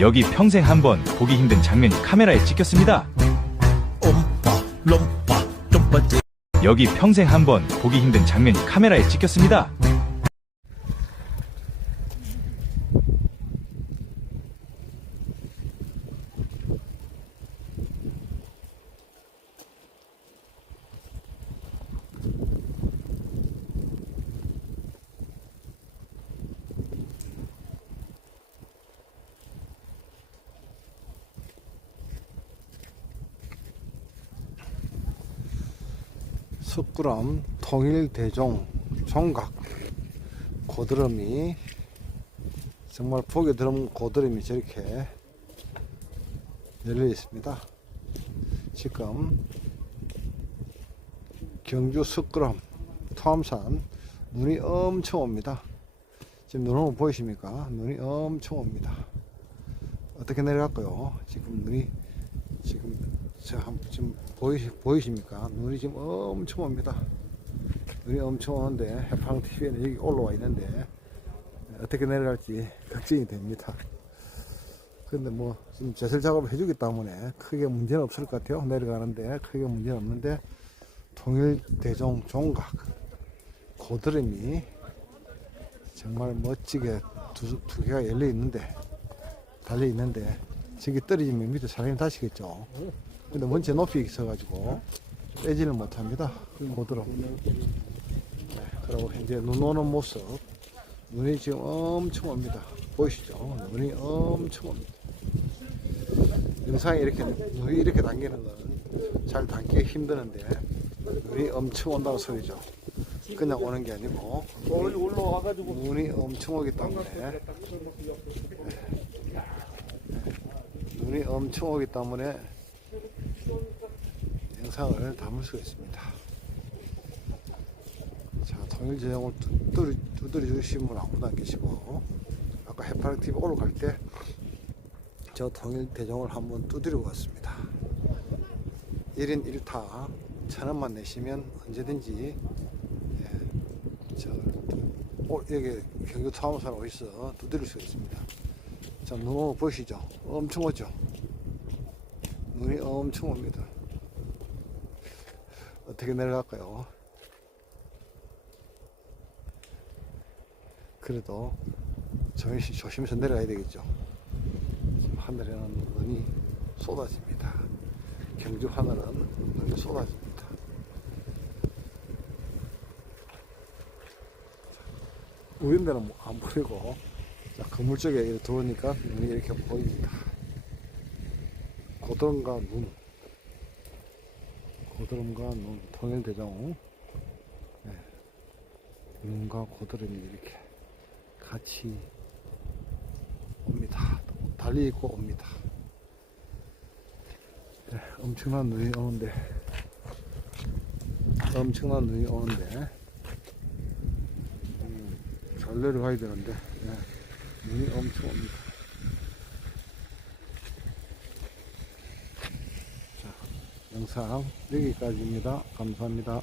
여기 평생 한 번 보기 힘든 장면이 카메라에 찍혔습니다. 여기 평생 한 번 보기 힘든 장면이 카메라에 찍혔습니다. 석굴암 통일대종 종각 고드름이 정말 보기 드럼 고드름이 저렇게 열려 있습니다. 지금 경주 석굴암 토암산 눈이 엄청 옵니다. 지금 눈 오면 보이십니까? 눈이 엄청 옵니다. 어떻게 내려갈까요? 지금 눈이 지금 저 한, 지금 보이, 보이십니까? 눈이 지금 엄청 옵니다. 눈이 엄청 오는데 해팡 TV에는 여기 올라와 있는데 어떻게 내려갈지 걱정이 됩니다. 근데 뭐 지금 제설 작업을 해주기 때문에 크게 문제는 없을 것 같아요. 내려가는데 크게 문제는 없는데 통일 대종 종각 고드름이 정말 멋지게 두, 두 개가 열려 있는데 달려 있는데 저기 떨어지면 밑에 사람이 다치겠죠. 근데 원체 높이 있어가지고 빼지를 못합니다. 고드름. 네, 그리고 현재 눈 오는 모습. 눈이 지금 엄청 옵니다. 보이시죠? 눈이 엄청 옵니다. 영상에 이렇게 눈이 이렇게 당기는 건 잘 당기기 힘드는데 눈이 엄청 온다는 소리죠. 그냥 오는 게 아니고 눈이 엄청 오기 때문에 눈이 엄청 오기 때문에 영상을 담을 수가 있습니다. 자, 통일제정을 두드려, 두드려 주신 분 아무도 안 계시고, 아까 해파리 TV 올라갈 때, 저 통일대정을 한번 두드리고 갔습니다. 1인 1타, 천 원만 내시면 언제든지, 예, 저, 어, 여기 경주 타운산 오셔서 두드릴 수 있습니다. 자, 눈 오면 보이시죠? 엄청 오죠? 눈이 엄청 옵니다. 어떻게 내려갈까요? 그래도 조심, 조심해서 내려가야 되겠죠. 하늘에는 눈이 쏟아집니다. 경주 하늘은 눈이 쏟아집니다. 우린 데는 뭐안 보이고, 자, 건물 쪽에 들어오니까 눈이 이렇게 보입니다. 고드름과 눈, 고드름과 눈, 통일대종, 네. 눈과 고드름이 이렇게 같이 옵니다. 달리 있고 옵니다. 네, 엄청난 눈이 오는데, 엄청난 눈이 오는데, 음, 잘 내려가야 되는데, 네, 눈이 엄청 옵니다. 영상 여기까지입니다. 감사합니다.